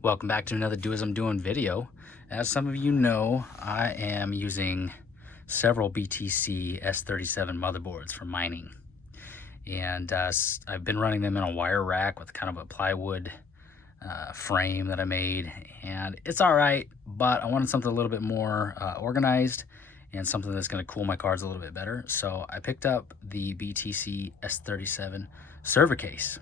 Welcome back to another Do As I'm Doing video. As some of you know, I am using several BTC-S37 motherboards for mining. And I've been running them in a wire rack with kind of a plywood frame that I made. And it's all right, but I wanted something a little bit more organized and something that's going to cool my cards a little bit better. So I picked up the BTC-S37 server case.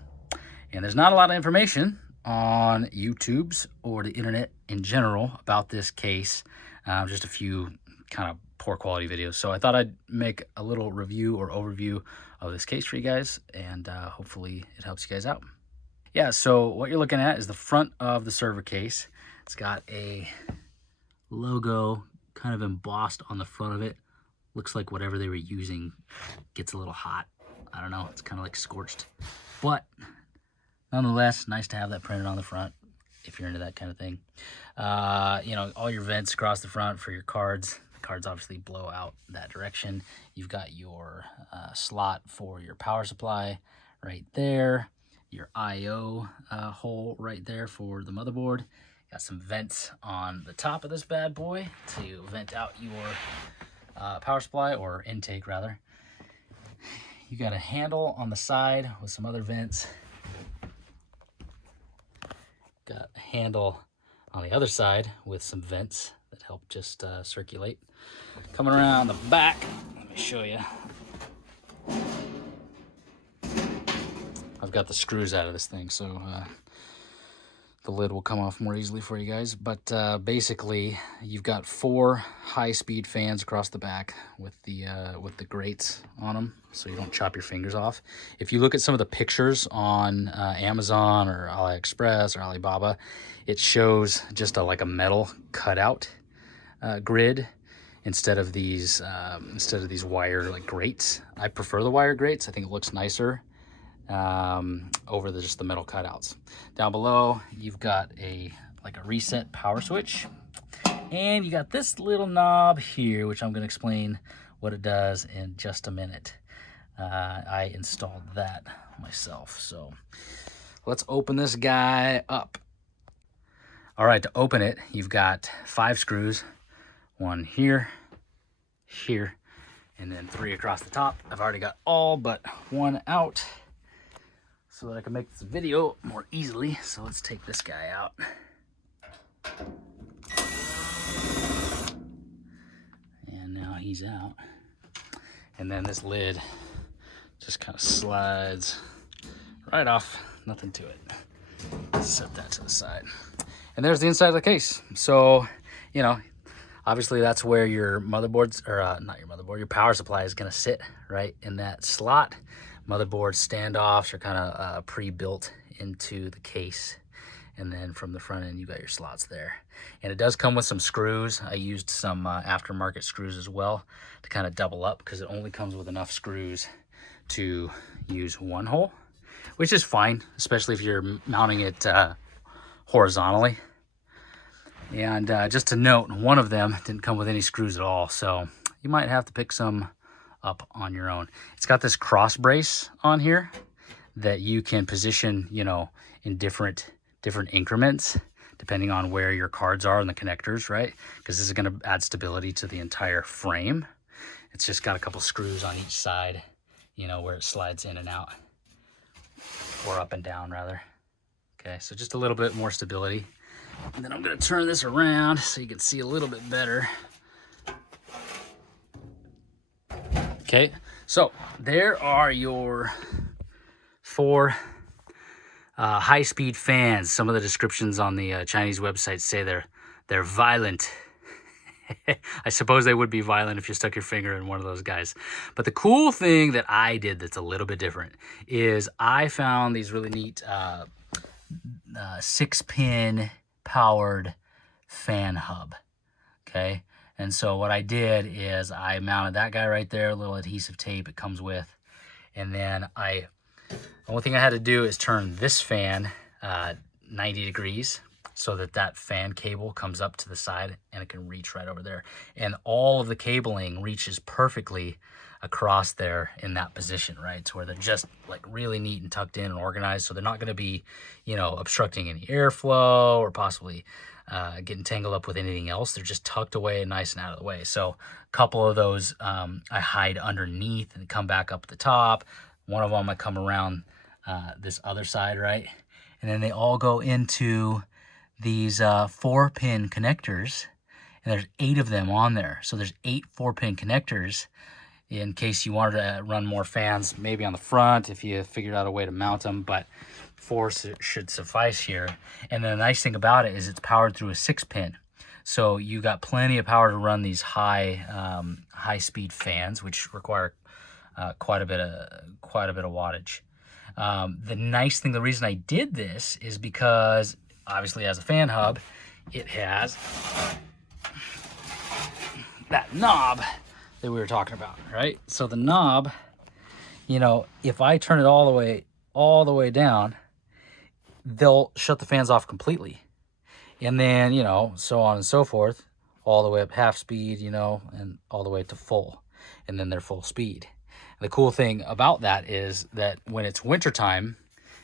And there's not a lot of information on YouTube's or the internet in general about this case, just a few kind of poor quality videos. So I thought I'd make a little review or overview of this case for you guys, and hopefully it helps you guys out. Yeah, so what you're looking at is the front of the server case. It's got a logo kind of embossed on the front of it. Looks like whatever they were using gets a little hot. I don't know, it's kind of like scorched, but nonetheless, nice to have that printed on the front if you're into that kind of thing. You know, all your vents across the front for your cards. The cards obviously blow out that direction. You've got your slot for your power supply right there. Your I/O hole right there for the motherboard. Got some vents on the top of this bad boy to vent out your power supply, or intake rather. You got a handle on the side with some other vents. Got a handle on the other side with some vents that help just circulate. Coming around the back, let me show you. I've got the screws out of this thing, so the lid will come off more easily for you guys. But basically, you've got 4 high-speed fans across the back with the grates on them, so you don't chop your fingers off. If you look at some of the pictures on Amazon or AliExpress or Alibaba, it shows just like a metal cutout grid instead of these wire like grates. I prefer the wire grates. I think it looks nicer over just the metal cutouts. Down below, you've got like a reset power switch, and you got this little knob here, which I'm going to explain what it does in just a minute. I installed that myself, so let's open this guy up. All right, to open it, you've got 5 screws, 1 here, here, and then 3 across the top. I've already got all but 1 out so that I can make this video more easily. So let's take this guy out. And now he's out. And then this lid just kind of slides right off, nothing to it. Set that to the side. And there's the inside of the case. So, you know, obviously that's where your motherboards, or not your motherboard, your power supply is gonna sit right in that slot. Motherboard standoffs are kind of pre-built into the case, and then from the front end you got your slots there. And it does come with some screws. I used some aftermarket screws as well to kind of double up, because it only comes with enough screws to use 1 hole, which is fine, especially if you're mounting it horizontally. And just to note, one of them didn't come with any screws at all, so you might have to pick some up on your own. It's got this cross brace on here that you can position, you know, in different increments depending on where your cards are and the connectors, right? Because this is going to add stability to the entire frame. It's just got a couple screws on each side, you know, where it slides in and out, or up and down rather. Okay, so just a little bit more stability. And then I'm going to turn this around so you can see a little bit better. Okay, so there are your 4 high-speed fans. Some of the descriptions on the Chinese website say they're violent. I suppose they would be violent if you stuck your finger in one of those guys. But the cool thing that I did that's a little bit different is I found these really neat 6-pin powered fan hub. Okay. And so what I did is I mounted that guy right there, a little adhesive tape it comes with. And then the only thing I had to do is turn this fan 90 degrees so that fan cable comes up to the side and it can reach right over there. And all of the cabling reaches perfectly across there in that position, right? To where they're just like really neat and tucked in and organized. So they're not going to be, you know, obstructing any airflow or possibly getting tangled up with anything else. They're just tucked away nice and out of the way. So a couple of those I hide underneath and come back up the top. One of them I come around this other side, right? And then they all go into these 4-pin connectors. And there's 8 of them on there. So there's 8 4-pin connectors in case you wanted to run more fans, maybe on the front if you figured out a way to mount them, but 4 should suffice here. And the nice thing about it is it's powered through a 6-pin. So you got plenty of power to run these high-speed fans, which require quite a bit of wattage. The nice thing, the reason I did this is because obviously as a fan hub, it has that knob that we were talking about, right? So the knob, you know, if I turn it all the way down, they'll shut the fans off completely. And then, you know, so on and so forth, all the way up half speed, you know, and all the way to full, and then they're full speed. And the cool thing about that is that when it's wintertime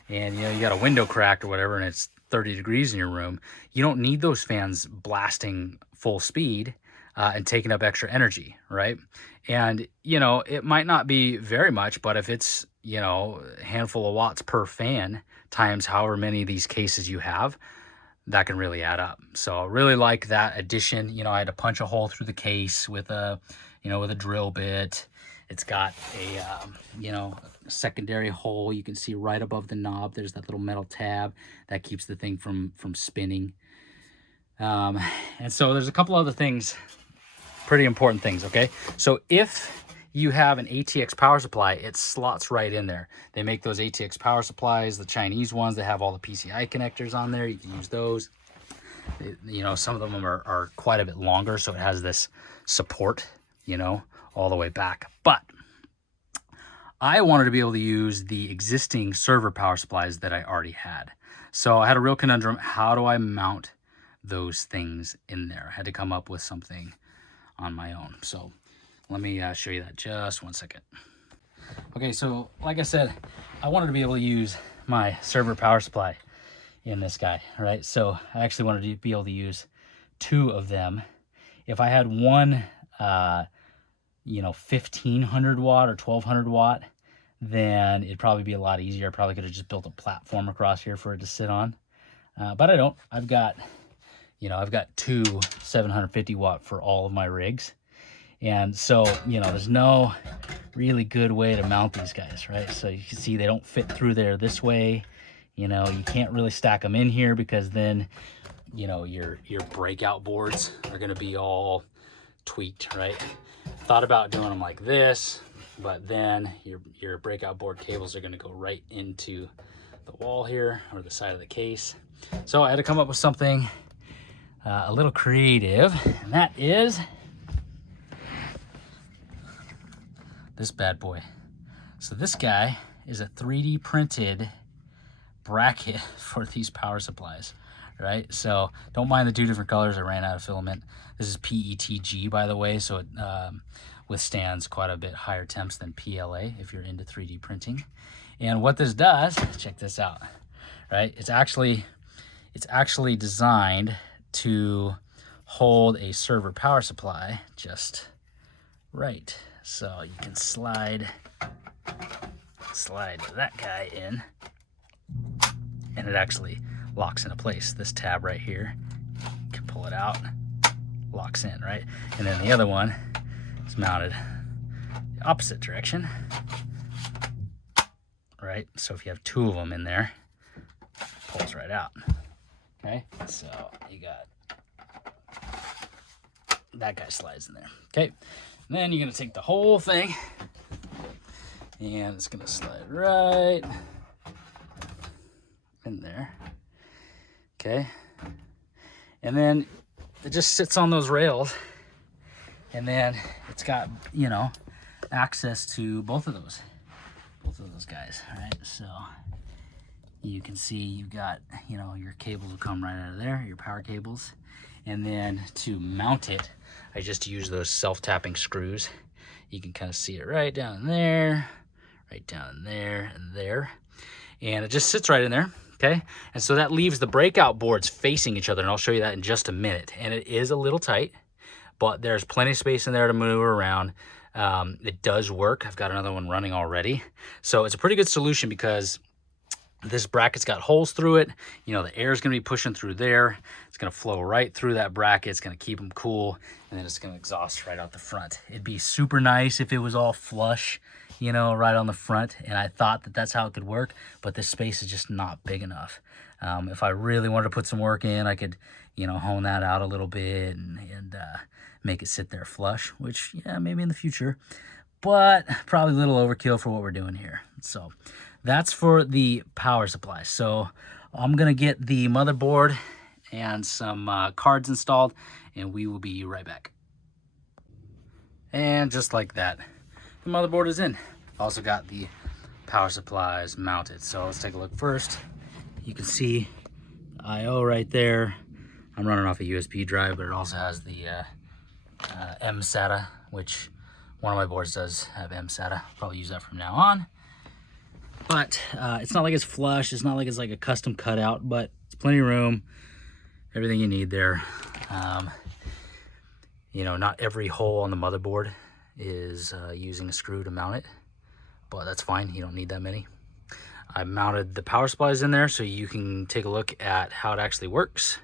and, you know, you got a window cracked or whatever and it's 30 degrees in your room, you don't need those fans blasting full speed and taking up extra energy, right? And, you know, it might not be very much, but if it's, you know, a handful of watts per fan times however many of these cases you have, that can really add up. So I really like that addition. You know, I had to punch a hole through the case with a, you know, with a drill bit. It's got a, you know, secondary hole. You can see right above the knob, there's that little metal tab that keeps the thing from spinning. And so there's a couple other things, pretty important things, okay? So if you have an ATX power supply, it slots right in there. They make those ATX power supplies, the Chinese ones that have all the PCI connectors on there. You can use those. You know, some of them are quite a bit longer, so it has this support, you know, all the way back. But I wanted to be able to use the existing server power supplies that I already had. So I had a real conundrum. How do I mount those things in there? I had to come up with something on my own. So let me show you that just 1 second. Okay, so like I said, I wanted to be able to use my server power supply in this guy, right? So I actually wanted to be able to use 2 of them. If I had one, you know, 1500 watt or 1200 watt, then it'd probably be a lot easier. I probably could have just built a platform across here for it to sit on. But I don't. I've got, you know, I've got 2 750 watt for all of my rigs. And so, you know, there's no really good way to mount these guys, right? So you can see they don't fit through there this way. You know, you can't really stack them in here because then, you know, your breakout boards are going to be all tweaked, right? Thought about doing them like this, but then your breakout board cables are going to go right into the wall here or the side of the case. So I had to come up with something a little creative, and that is this bad boy. So this guy is a 3D printed bracket for these power supplies, right? So don't mind the 2 different colors. I ran out of filament. This is PETG, by the way, so it withstands quite a bit higher temps than PLA if you're into 3D printing. And what this does, check this out, right? It's actually designed to hold a server power supply just right. So you can slide that guy in, and it actually locks into place. This tab right here, you can pull it out, locks in, right? And then the other one is mounted the opposite direction, right? So if you have 2 of them in there, it pulls right out. Okay, so you got that guy slides in there. Okay, and then you're gonna take the whole thing and it's gonna slide right in there. Okay, and then it just sits on those rails, and then it's got, you know, access to both of those guys. All right, so you can see you've got, you know, your cables will come right out of there, your power cables. And then to mount it, I just use those self-tapping screws. You can kind of see it right down there, right down there, and there. And it just sits right in there, okay? And so that leaves the breakout boards facing each other, and I'll show you that in just a minute. And it is a little tight, but there's plenty of space in there to maneuver around. It does work. I've got another one running already. So it's a pretty good solution because this bracket's got holes through it. You know, the air is going to be pushing through there. It's going to flow right through that bracket. It's going to keep them cool, and then it's going to exhaust right out the front. It'd be super nice if it was all flush, you know, right on the front, and I thought that that's how it could work, but this space is just not big enough. If I really wanted to put some work in, I could, you know, hone that out a little bit and make it sit there flush, which, yeah, maybe in the future, but probably a little overkill for what we're doing here. So that's for the power supply. So I'm gonna get the motherboard and some cards installed, and we will be right back. And just like that, the motherboard is in. Also got the power supplies mounted. So let's take a look first. You can see I/O right there. I'm running off a USB drive, but it also has the M-SATA, which one of my boards does have M-SATA. Probably use that from now on. But it's not like it's flush. It's not like it's like a custom cutout, but it's plenty of room. Everything you need there. You know, not every hole on the motherboard is using a screw to mount it, but that's fine. You don't need that many. I mounted the power supplies in there so you can take a look at how it actually works.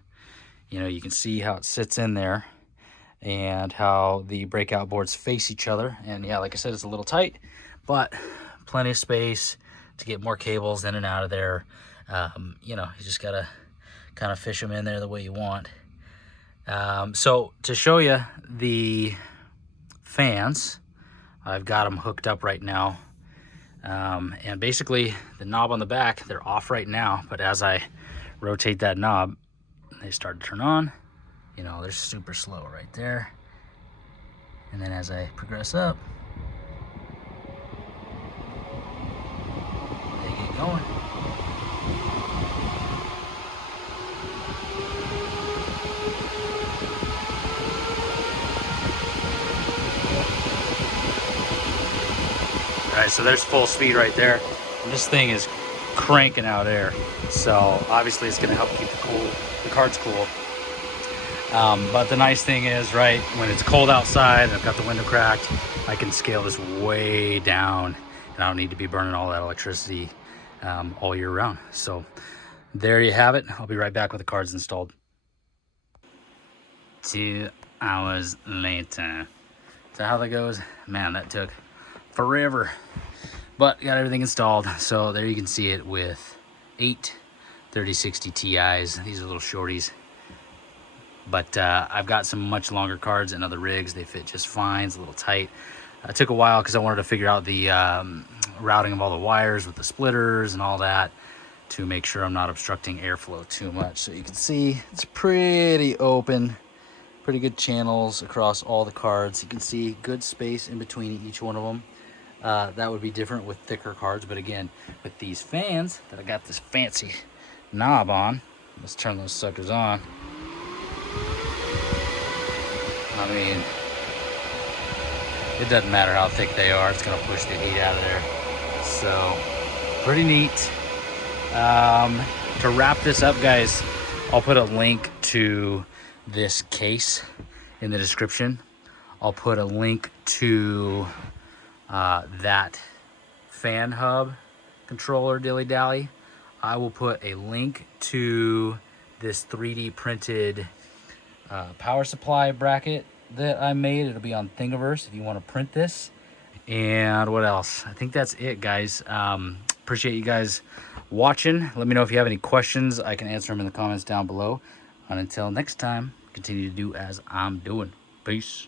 You know, you can see how it sits in there and how the breakout boards face each other. And yeah, like I said, it's a little tight, but plenty of space to get more cables in and out of there. You know, you just gotta kind of fish them in there the way you want. So to show you the fans, I've got them hooked up right now. And basically the knob on the back, they're off right now, but as I rotate that knob, they start to turn on. You know, they're super slow right there. And then as I progress up, they get going. All right, so there's full speed right there. And this thing is cranking out air. So obviously it's gonna help keep the cards cool. But the nice thing is, right, when it's cold outside, I've got the window cracked, I can scale this way down, and I don't need to be burning all that electricity all year round. So there you have it. I'll be right back with the cards installed. 2 hours later. So how that goes, man, that took forever, but got everything installed. So there you can see it with 8 3060 Ti's. These are little shorties, but I've got some much longer cards and other rigs. They fit just fine. It's a little tight. It took a while because I wanted to figure out the routing of all the wires with the splitters and all that to make sure I'm not obstructing airflow too much. So you can see it's pretty open, pretty good channels across all the cards. You can see good space in between each one of them. That would be different with thicker cards, but again, with these fans that I got this fancy knob on, let's turn those suckers on. I mean, it doesn't matter how thick they are, it's gonna push the heat out of there. So pretty neat. To wrap this up, guys, I'll put a link to this case in the description. I'll put a link to that fan hub controller dilly-dally. I will put a link to this 3D printed power supply bracket that I made. It'll be on Thingiverse if you want to print this. And what else? I think that's it, guys. Appreciate you guys watching. Let me know if you have any questions. I can answer them in the comments down below. And until next time, continue to do as I'm doing. Peace.